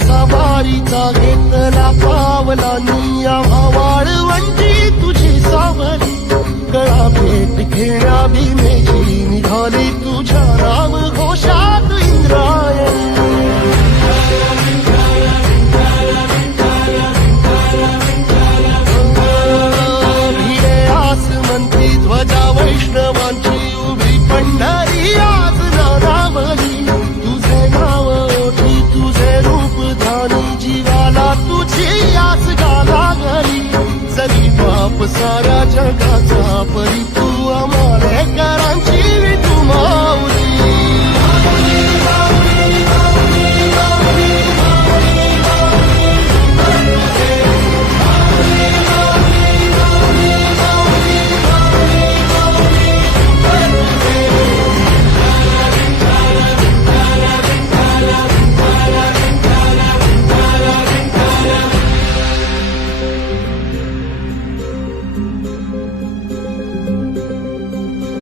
सवारीचा घेतला पावलांनी आम्हा वाळवंटी तुझी सावली गळा भेट घेण्या भीमेची निघाली तुझ्या राम घोषात इंद्रायणी भिडे आसमंती ध्वजा वैष्णवांची उभी पंढरी आज नारावली तुझे नाव ओठी तुझे रूप धानी जीवाला तुझी आस गाला घरी जरी बाप साऱ्या जगाचा परिप